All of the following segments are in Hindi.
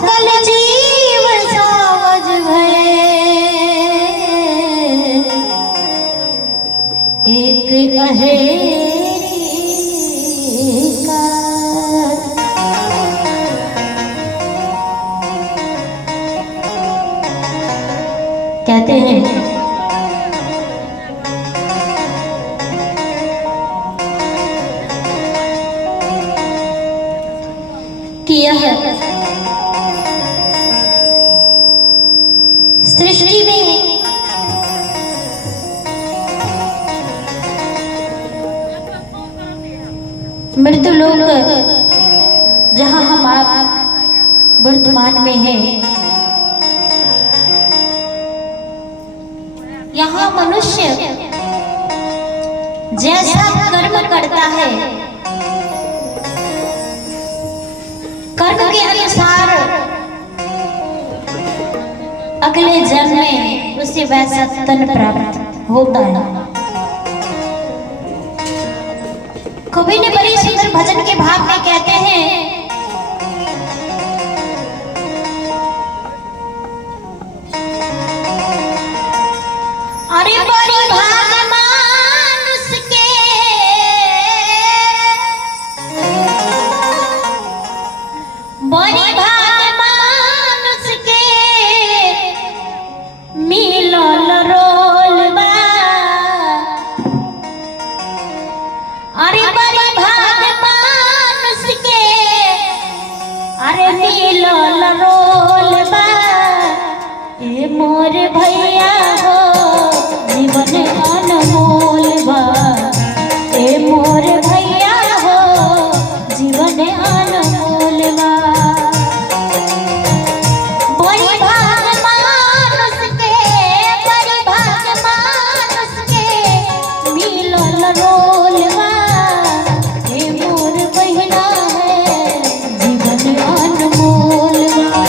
सकल जीव सावज भये, एक अहेरी का। कहते हैं कि यह सृष्टि में मृत्यु लोक जहां हम आप वर्तमान में हैं, यहाँ मनुष्य जैसा कर्म करता है, कर्म के अनुसार अगले जन्म में उसे वैसा तन प्राप्त होता है। कवि ने बड़ी सुंदर भजन के भाव में कहते हैं, अरे बड़ी भाग मानुष के, बड़ी भाग मानुष के मिलल रोलबा। अरे बड़ी भाग मानुष के, अरे मिलल रोलबा। ए मोर भैया हो जीवन अनमोल बा, ए मोर भैया हो जीवन अनमोल बा। बड़ी भाग मानुष के, बड़ी भाग मानुष के मिलल रोल बा। ए मोर बहिना है जीवन अनमोल बा,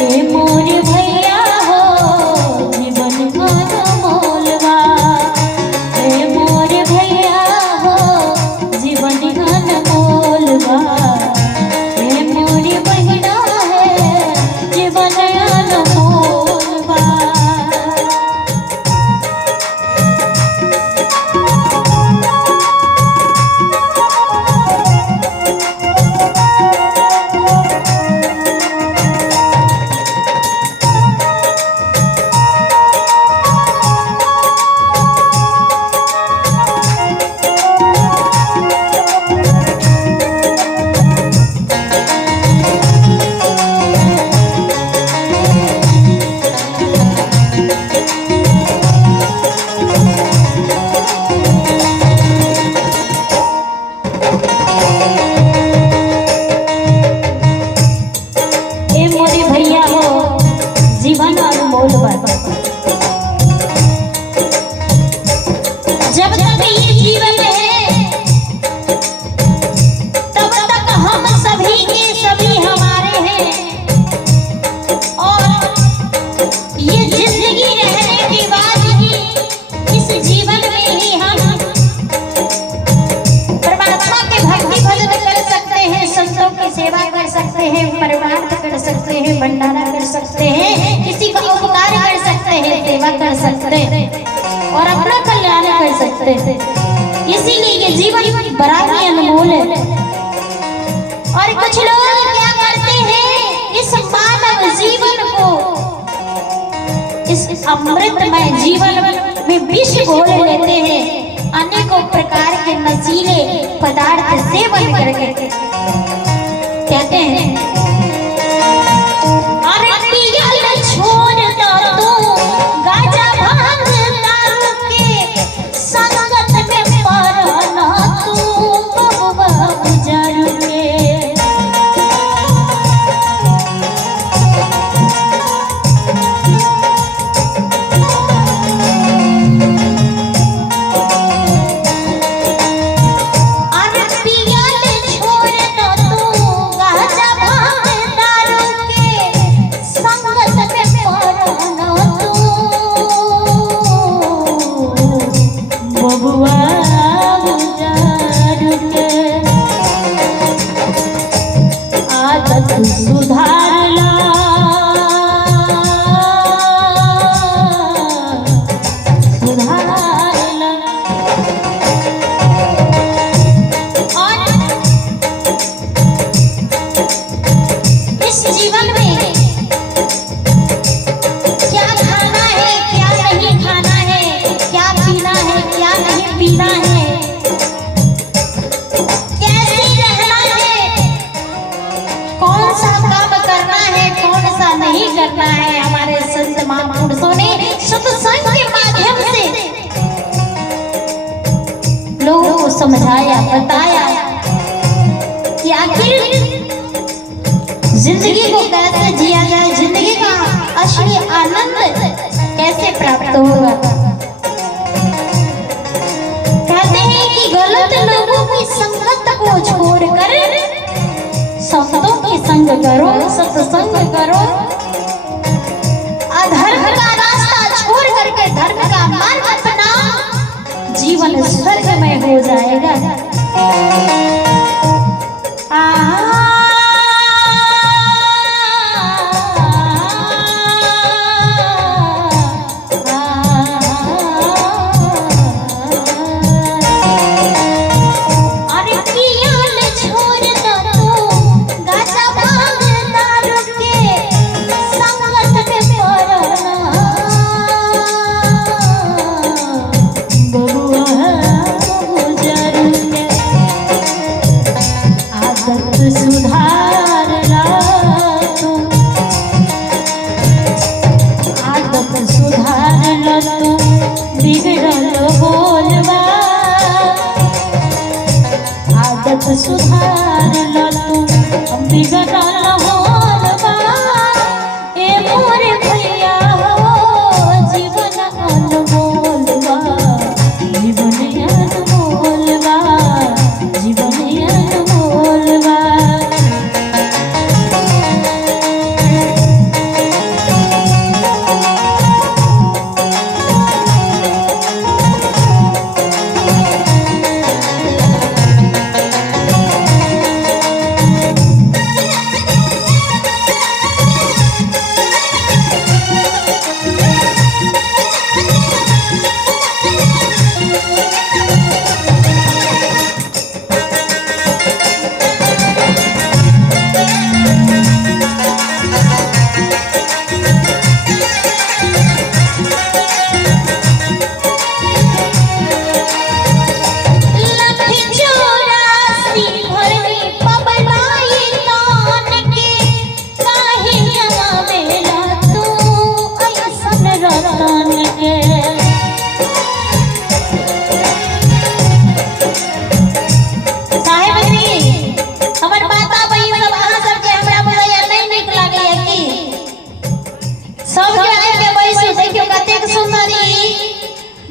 ए मोर भैया हो जीवन अनमोल बा, ए मोर भैया हो जीवन अनमोल बा, ए मोर बहिना है जीवन अनमोल बा। ए मोरे भैया हो जीवन अनमोल बा। जब तक ये जीवन है तब तक हम सभी के सभी हमारे हैं, और ये जिंदगी रहने के बाद ही इस जीवन में ही हम परमात्मा के भक्ति भजन कर सकते हैं, संतों की सेवा कर सकते हैं, परमार्थ कर सकते हैं, भंडारा कर सकते हैं, किसी का उपकार कर सकते हैं, सेवा कर सकते हैं और अपना कल्याण कर सकते हैं। इसीलिए ये जीवन बड़ा ही अनमोल है। और कुछ लोग क्या करते हैं, इस मानव जीवन को, इस अमृतमय जीवन में विष घोल लेते हैं, अनेकों प्रकार के नशीले पदार्थ सेवन करके। कहते हैं अरे पियल छोड़ दो तू गाजा भांग दारू के संगत में पड़ना तू बबुआ गुजर के। अरे पियल छोड़ दो तू गाजा भांग समझाया, बताया कि आखिर जिंदगी को कैसे जिया जाए, जिंदगी का असली आनंद कैसे प्राप्त होगा। कहते हैं कि गलत लोगों की संगत को छोड़कर संतों की संग करो, सत्संग करो। अधर्म का रास्ता छोड़ करके धर्म का मार्ग अपना, जीवन स्वर्गमय हो जाएगा। सुधार लो तू बिगड़ल होलबा, ए मोरे भैया हो जीवन अनमोल बा, जीवन अनमोल बा, जीवन अनमोल बा।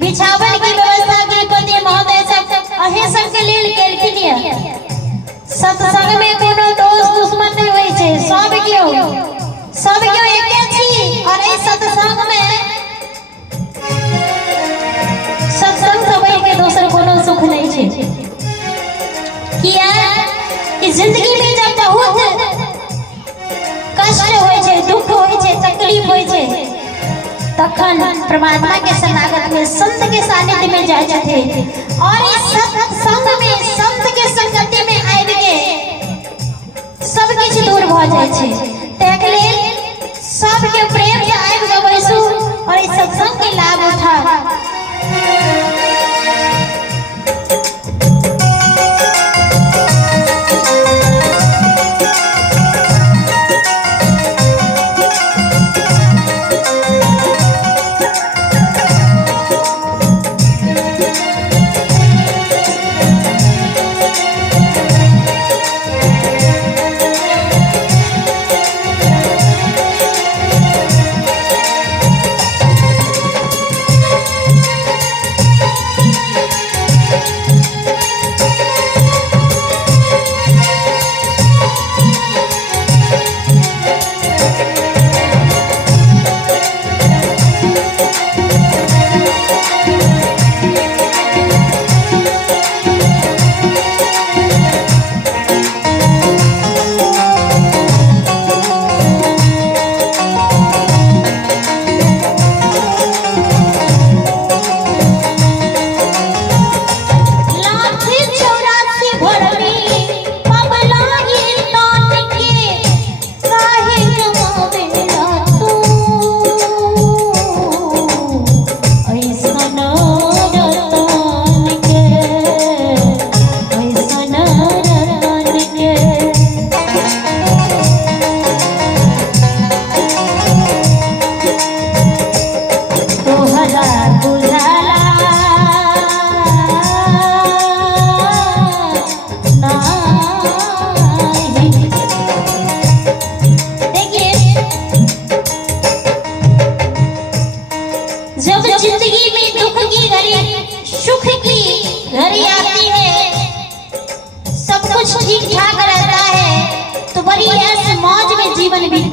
बिछावन की व्यवस्था गृहपति महोदय सब अहे सबके लेल केलखिन। सत्संग में कोनो दोस्त दुश्मन नहीं होय छै, सब केओ एके छी। और इस सत्संग में सत्संग से बढ़ के दोसर कोनो सुख नहीं छै। किया कि जिंदगी में जब बहुत कष्ट होय छै, दुख होय छै, तकलीफ होय छै, तखन परमात्मा के शरणागत में संत के सानिध्य में जाय छथि। और इस सत्संग में संत के संगति में आबि के सब किछ दूर भ जाय छै। ताहि लेल सब के प्रेम से आबि के बैसू और इस सत्संग के लाभ उठाओ।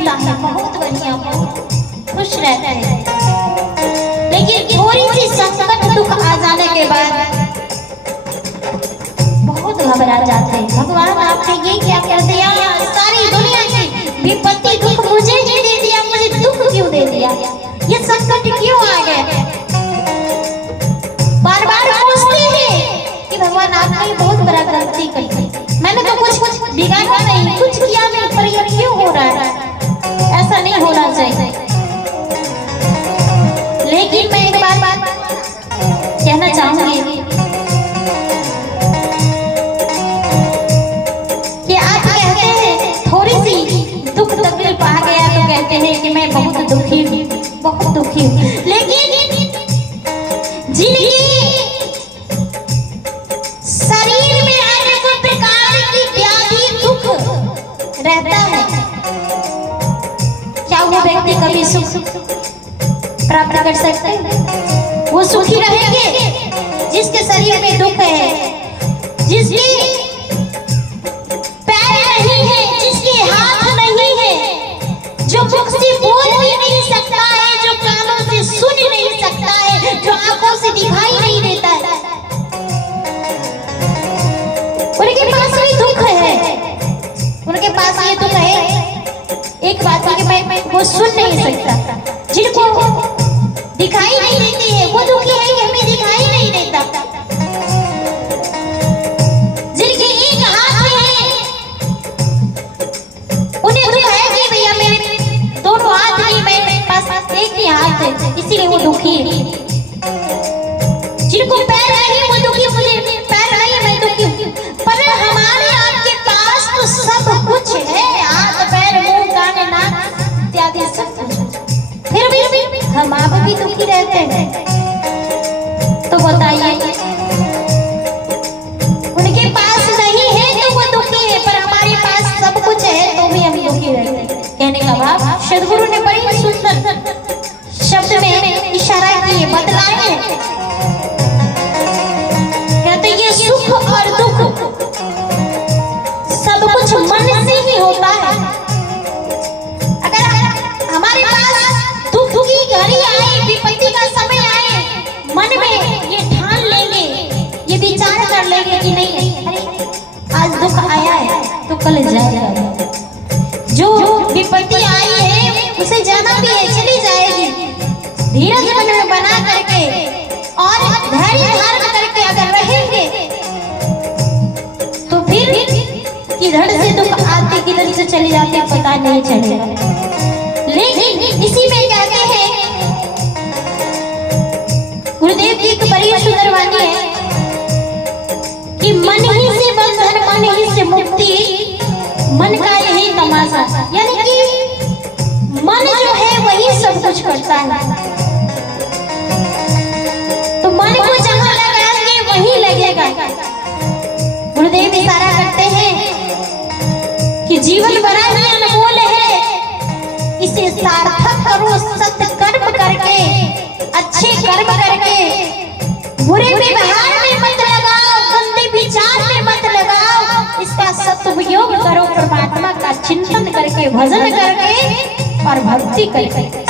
मिलता है, बहुत बढ़िया, बहुत खुश रहते हैं। लेकिन थोड़ी सी संकट दुख आ जाने के बाद बहुत घबरा जाते हैं। भगवान आपने ये क्या कर दिया, सारी दुनिया की विपत्ति दुख मुझे ही दे दिया, मुझे दुख क्यों दे दिया, ये संकट क्यों आ गए। बार बार पूछते हैं कि भगवान आपने बहुत बड़ा गलती की, मैंने तो कुछ बिगाड़ा नहीं, कुछ किया नहीं, पर ये क्यों हो रहा है, ऐसा नहीं होना चाहिए। लेकिन मैं एक बात कहना चाहूंगी कि आप कहते हैं थोड़ी सी दुख तकलीफ आ गया तो कहते हैं कि मैं बहुत दुखी हूँ, बहुत दुखी हूँ। लेकिन जिनकी शरीर में अनेक प्रकार की व्याधि दुख रहता है, क्या वो व्यक्ति कभी सुख प्राप्त कर सकते हैं? वो सुखी रहेंगे जिसके शरीर में दुख है, जिसके पैर नहीं है, जिसके हाथ नहीं है, जो मुख से बोल भी नहीं सकता है, जो कानों से सुन नहीं सकता है, जो आंखों से दिखाई नहीं देता है, उनके पास भी दुख है, उनके पास ये दुख है। एक बात है कि मैं वो सुन नहीं सकता, जिनको दिखाई नहीं देती है वो दुखी है कि हमें दिखाई नहीं देता, जिनके एक हाथ है उन्हें दुख है कि भैया मेरे दोनों हाथ नहीं, मेरे पास एक ही हाथ है, इसीलिए वो दुखी है। जिनको पैर नहीं वो दुखी, मुझे पैर नहीं है मैं दुखी हूँ। पर हमारे आपके पास तो सब कुछ है, हाथ पैर मुंह कान नाक इत्यादि सब कुछ, फिर भी हम आप भी दुखी रहते हैं। तो बताइए, उनके पास नहीं है तो वो दुखी है, पर हमारे पास सब कुछ है तो भी हम दुखी रहते हैं। कहने का भाव सदगुरु ने बड़ी सुंदर शब्द में इशारा किए, बतलाए। कहते ये सुख और दुख सब कुछ मन से ही होता है। अगर हमारे पास दुख की घड़ी आए, विपत्ति का समय आए, मन में ये ठान लेंगे, ये विचार कर लेंगे कि नहीं, अरे आज दुख आया है तो कल जाएगा, जो विपत्ति आई है उसे जाना भी है, चली जाएगी। धीरज मन में बना करके और धैर्य धारण करके अगर रहेंगे तो फिर किधर से दुख आते किधर से चली जाती पता नहीं चलेगा। लेकिन इसी में कहते हैं, गुरुदेव जी की बड़ी सुंदर वाणी है कि मन ही से बंधन, मन ही से मुक्ति, मन का यही तमाशा, यानी कि मन जो है वही सब कुछ करता है। तो मन को जहाँ लगाएंगे वही लगेगा। गुरुदेव इशारा करते हैं कि जीवन बड़ा ही अनमोल है, इसे सार्थक करो सत्कर्म करके, अच्छे कर्म करके, बुरे व्यवहार में मत लगाओ, गंदे विचार में मत लगाओ, इसका सदुपयोग करो परमात्मा का चिंतन करके, भजन करके और भक्ति करके।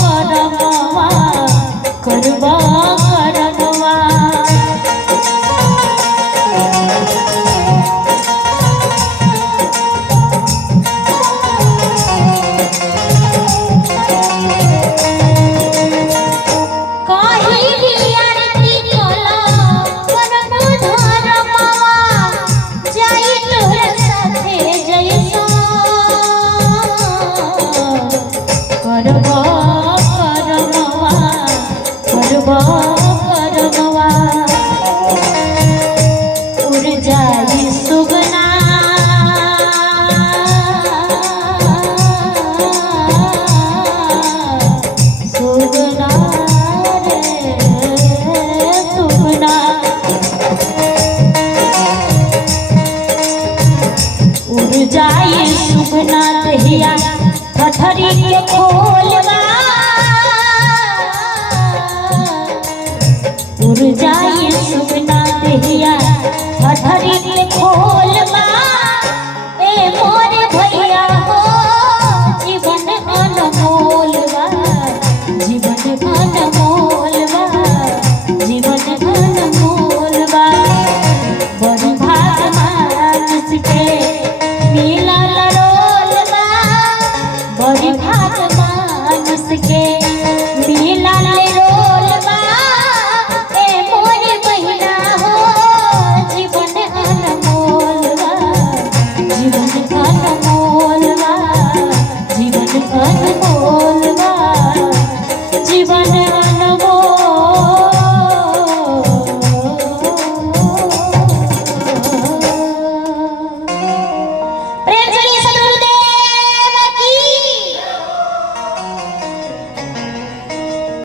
करमवा करबा करमवा जाए सुगना दहिया ठठरी के खोलवा उड़ जाए सुगना दहिया ठठरी के खोलवा ए मोरे भैया हो जीवन अनमोलवा जीवन अनमोलवा जीवन अनमोलवा बड़ भाग मानुष के मिला लरोलवा बड़ी भाग मानुष के